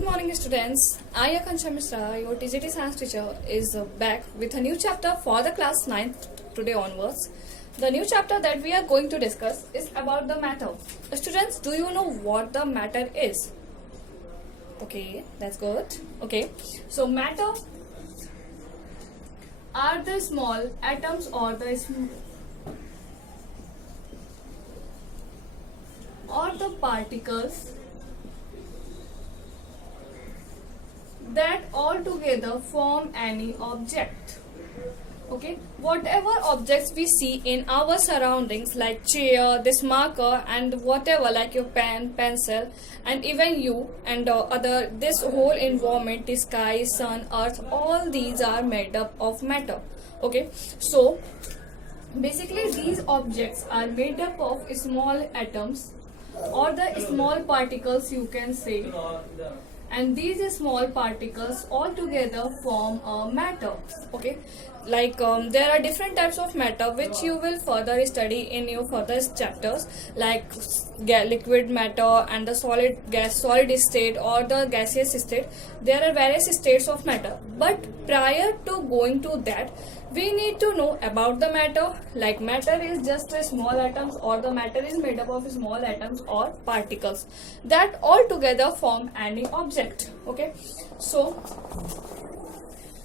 Good morning, students. I, Akansha Mishra, your TGT science teacher, is back with a new chapter for the class 9th today onwards. The new chapter that we are going to discuss is about the matter. Students, do you know what the matter is? Okay, that's good. Okay, so matter are the small atoms or the particles that all together form any object. Okay, whatever objects we see in our surroundings, like chair, this marker, and whatever, like your pen, pencil, and even you and other, this whole environment, the sky, sun, earth, all these are made up of matter. Okay, so basically these objects are made up of small atoms or the small particles, you can say, and these small particles all together form a matter. Okay, like there are different types of matter which you will further study in your further chapters, like liquid matter and the solid state or the gaseous state. There are various states of matter, but prior to going to that, we need to know about the matter. Like matter is just a small atoms, or the matter is made up of small atoms or particles that all together form any object. Okay, so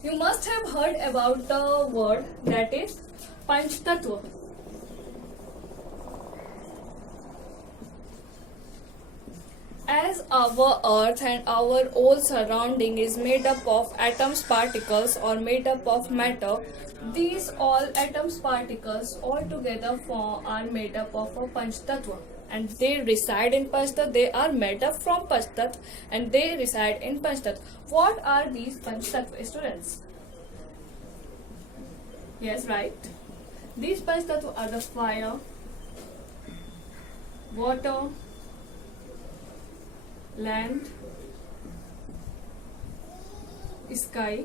you must have heard about the word that is Panch Tattva. As our earth and our whole surrounding is made up of atoms, particles, or made up of matter, these all atoms, particles all together are made up of a Panch Tattva, and they reside in Panch Tattva. They are made up from Panch Tattva and they reside in Panch Tattva. What are these Panch Tattva, students? Yes, right. These Panch Tattva are the fire, water, land, sky,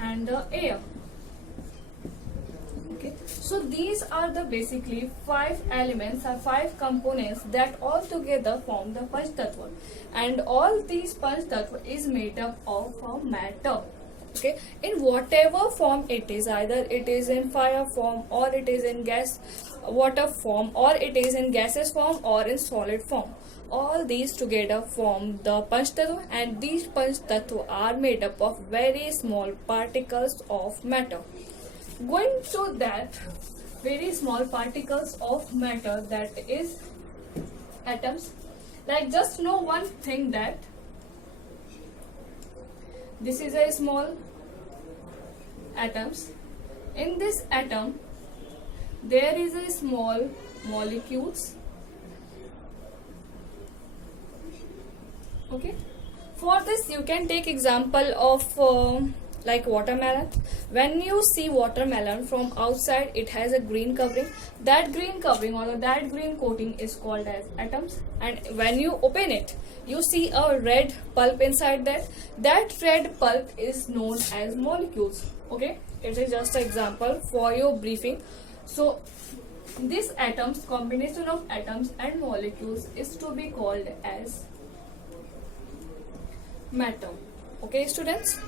and the air. Okay, so these are the basically 5 elements or 5 components that all together form the Panch Tattva, and all these Panch Tattva is made up of a matter. Okay, in whatever form it is, either it is in fire form, or it is in water form, or it is in gaseous form, or in solid form, all these together form the Panch Tattva, and these Panch Tattva are made up of very small particles of matter. Going to that very small particles of matter, that is atoms, like just know one thing, that this is a small atoms. In this atom there is a small molecules. Okay, for this you can take example of like watermelon. When you see watermelon from outside, it has a green covering. That green covering or that green coating is called as atoms, and when you open it, you see a red pulp inside that. That red pulp is known as molecules. Okay, it is just an example for your briefing. So this atoms, combination of atoms and molecules, is to be called as matter. Okay, students,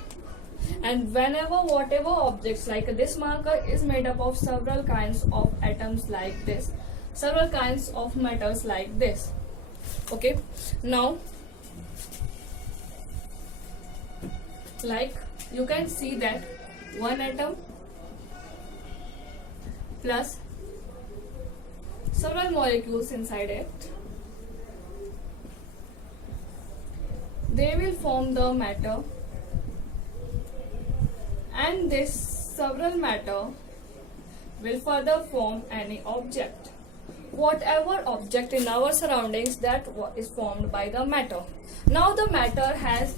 and whenever whatever objects, like this marker is made up of several kinds of atoms like this, several kinds of metals like this. Okay, now like you can see that one atom plus several molecules inside it, they will form the matter, and this several matter will further form any object. Whatever object in our surroundings, that is formed by the matter. Now the matter has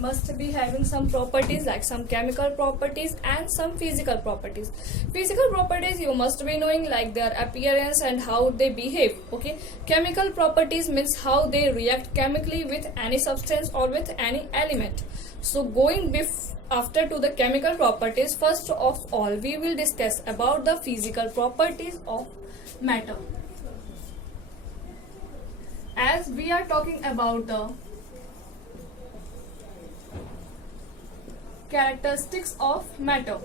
must be having some properties, like some chemical properties and some physical properties. Physical properties you must be knowing, like their appearance and how they behave. Okay, chemical properties means how they react chemically with any substance or with any element. So going after to the chemical properties, first of all we will discuss about the physical properties of matter. As we are talking about the characteristics of matter,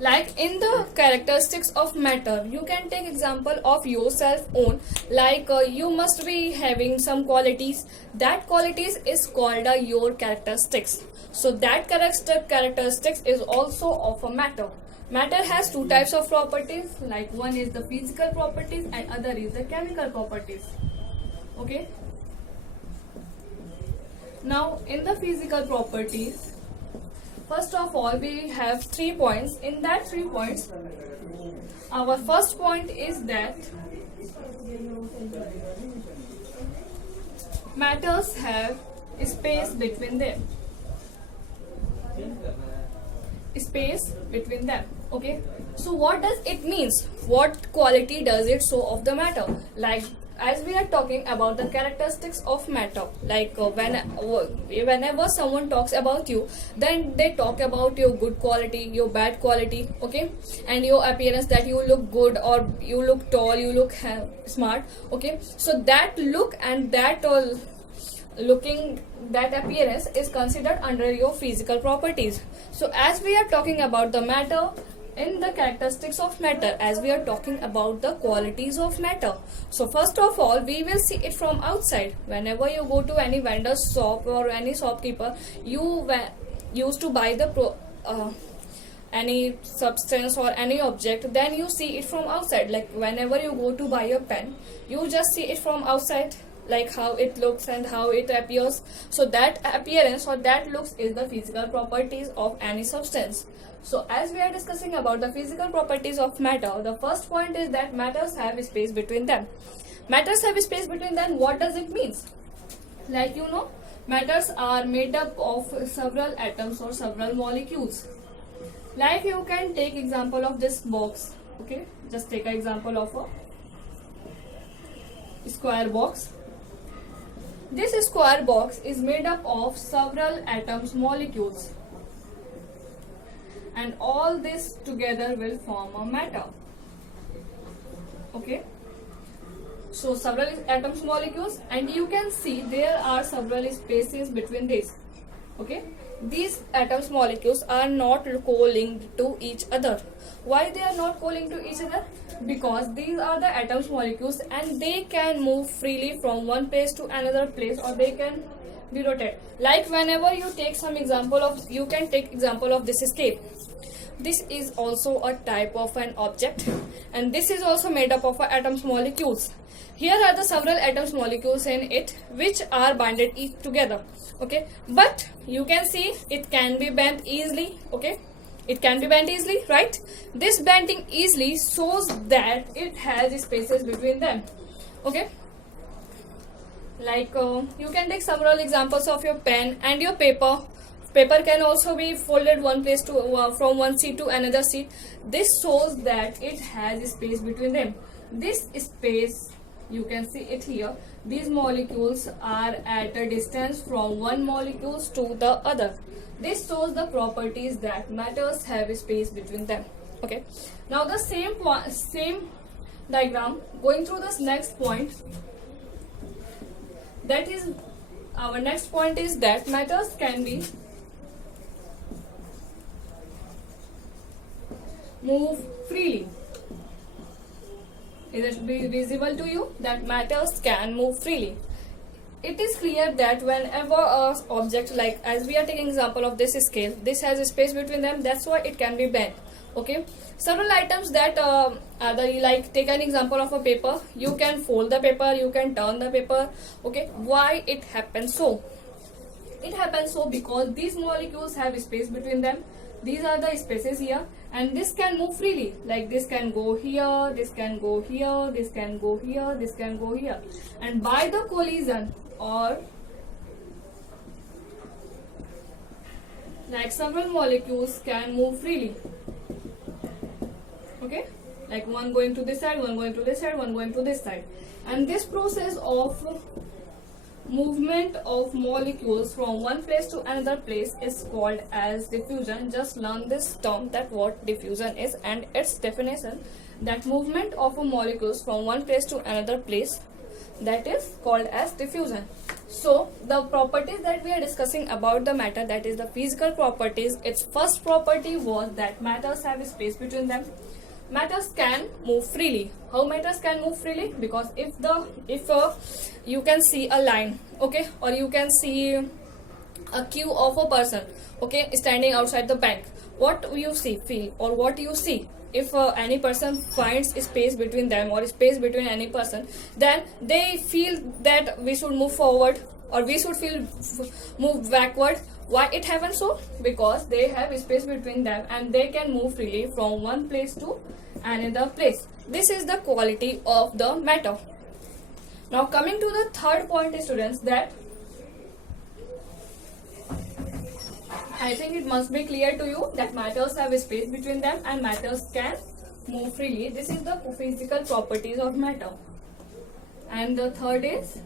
like in the characteristics of matter, you can take example of yourself own, like you must be having some qualities. That qualities is called your characteristics. So that characteristics is also of a matter. Matter has two types of properties, like one is the physical properties and other is the chemical properties. Okay. Now in the physical properties, first of all we have 3 points. In that 3 points, our first point is that matters have space between them. Space between them. Okay, so what does it means? What quality does it show of the matter? Like as we are talking about the characteristics of matter, like whenever someone talks about you, then they talk about your good quality, your bad quality, okay, and your appearance, that you look good or you look tall, you look smart. Okay, so that look and that looking, that appearance is considered under your physical properties. So as we are talking about the matter, in the characteristics of matter, as we are talking about the qualities of matter, so first of all we will see it from outside. Whenever you go to any vendor's shop or any shopkeeper, you used to buy the any substance or any object, then you see it from outside. Like whenever you go to buy a pen, you just see it from outside, like how it looks and how it appears. So that appearance or that looks is the physical properties of any substance. So as we are discussing about the physical properties of matter, the first point is that matters have space between them. Matters have space between them. What does it mean? Like matters are made up of several atoms or several molecules. Like you can take example of this box. Okay, just take an example of a square box. This square box is made up of several atoms, molecules, and all this together will form a matter. Okay, so several atoms, molecules, and you can see there are several spaces between these. Okay, these atoms, molecules are not co-linked to each other. Why they are not co-linked to each other? Because these are the atoms, molecules, and they can move freely from one place to another place, or they can be rotated. Like whenever you take some example of, you can take example of this scale. This is also a type of an object, and this is also made up of atoms, molecules. Here are the several atoms, molecules in it which are bonded each together. Okay, but you can see it can be bent easily. Okay, it can be bent easily, right? This bending easily shows that it has spaces between them. Okay, like you can take several examples of your pen and your paper. Paper can also be folded one place to from one sheet to another sheet. This shows that it has space between them. This space, you can see it here. These molecules are at a distance from one molecule to the other. This shows the properties that matters have space between them. Okay. Now the same diagram, going through this next point. That is, our next point is that matters can be move freely. Is it visible to you that matters can move freely? It is clear that whenever a object, like as we are taking example of this scale, this has a space between them, that's why it can be bent. Okay, several items that like take an example of a paper, you can fold the paper, you can turn the paper. Okay, why it happens so? It happens so because these molecules have space between them. These are the spaces here, and this can move freely. Like this can go here, this can go here, this can go here, this can go here, and by the collision or like several molecules can move freely. Okay, like one going to this side, one going to this side, one going to this side, and this process of movement of molecules from one place to another place is called as diffusion. Just learn this term, that what diffusion is and its definition, that movement of a molecules from one place to another place, that is called as diffusion. So the properties that we are discussing about the matter, that is the physical properties, its first property was that matters have space between them. Matters can move freely. How matters can move freely? Because if you can see a line, okay, or you can see a queue of a person, okay, standing outside the bank, what you feel, or what you see, if any person finds space between them or space between any person, then they feel that we should move forward or we should move backward. Why it happens so? Because they have space between them and they can move freely from one place to another place. This is the quality of the matter. Now coming to the third point, students, that I think it must be clear to you that matters have space between them and matters can move freely. This is the physical properties of matter. And the third is